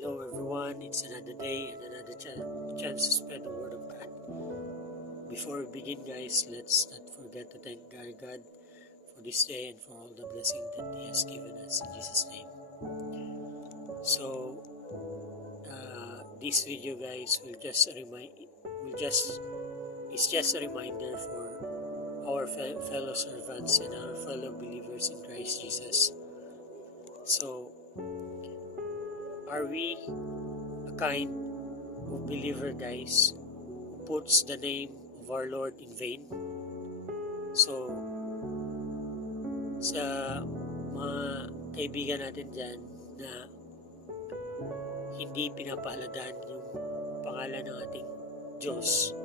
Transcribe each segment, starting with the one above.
Hello everyone, it's another day and another chance to spread the word of God. Before we begin guys, let's not forget to thank our God for this day and for all the blessing that He has given us in Jesus' name. So, this video guys it's just a reminder for our fellow servants and our fellow believers in Christ Jesus. So, are we a kind of believer guys who puts the name of our Lord in vain? So, sa mga kaibigan natin dyan na hindi pinapahalagan yung pangalan ng ating Diyos,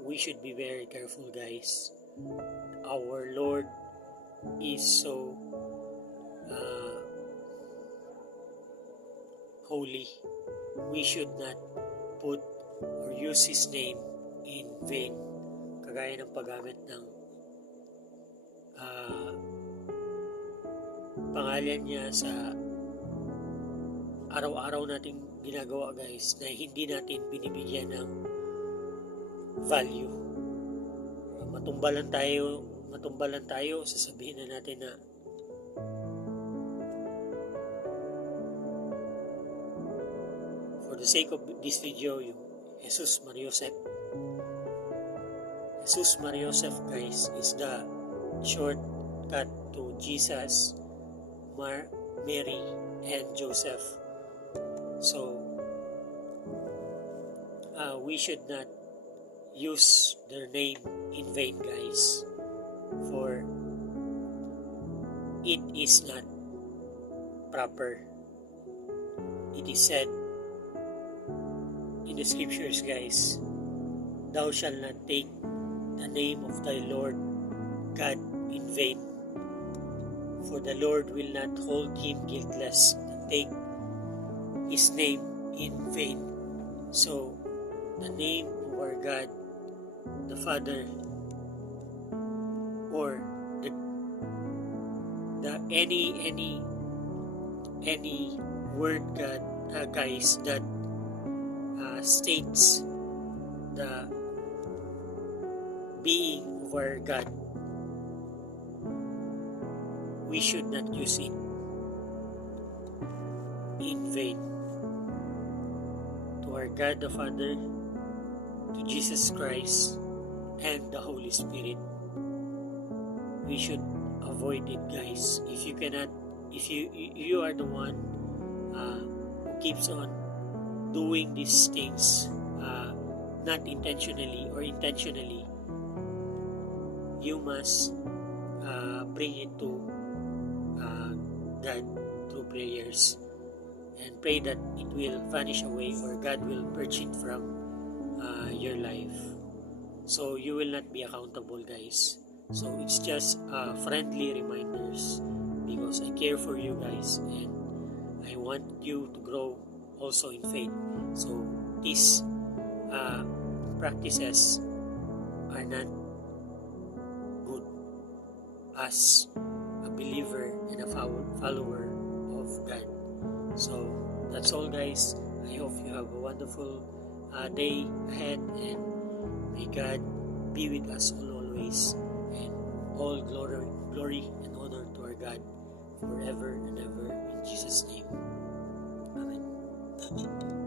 we should be very careful guys. Our Lord is so holy. We should not put or use His name in vain, kagaya ng paggamit ng pangalan niya sa araw-araw nating ginagawa guys, na hindi natin binibigyan ng value. Matumbalan tayo, sasabihin na natin na for the sake of this video, yung Jesus Maria Joseph guys is the shortcut to Jesus, Mary, and Joseph. So, we should not use their name in vain guys, for it is not proper. It is said in the scriptures guys, thou shalt not take the name of thy Lord God in vain, for the Lord will not hold him guiltless that take his name in vain. So the name of our God the Father, or the any word God guys that states the being of our God, we should not use it in vain. To our God the Father, to Jesus Christ, and the Holy Spirit, we should avoid it guys. If you are the one who keeps on doing these things, not intentionally or intentionally, you must bring it to God through prayers and pray that it will vanish away, or God will purge it from your life. So you will not be accountable guys. So it's just friendly reminders, because I care for you guys and I want you to grow also in faith. So these practices are not good as a believer and a follower of God. So that's all guys. I hope you have a wonderful day ahead, and may God be with us always, and all glory and honor to our God forever and ever, in Jesus' name. Amen.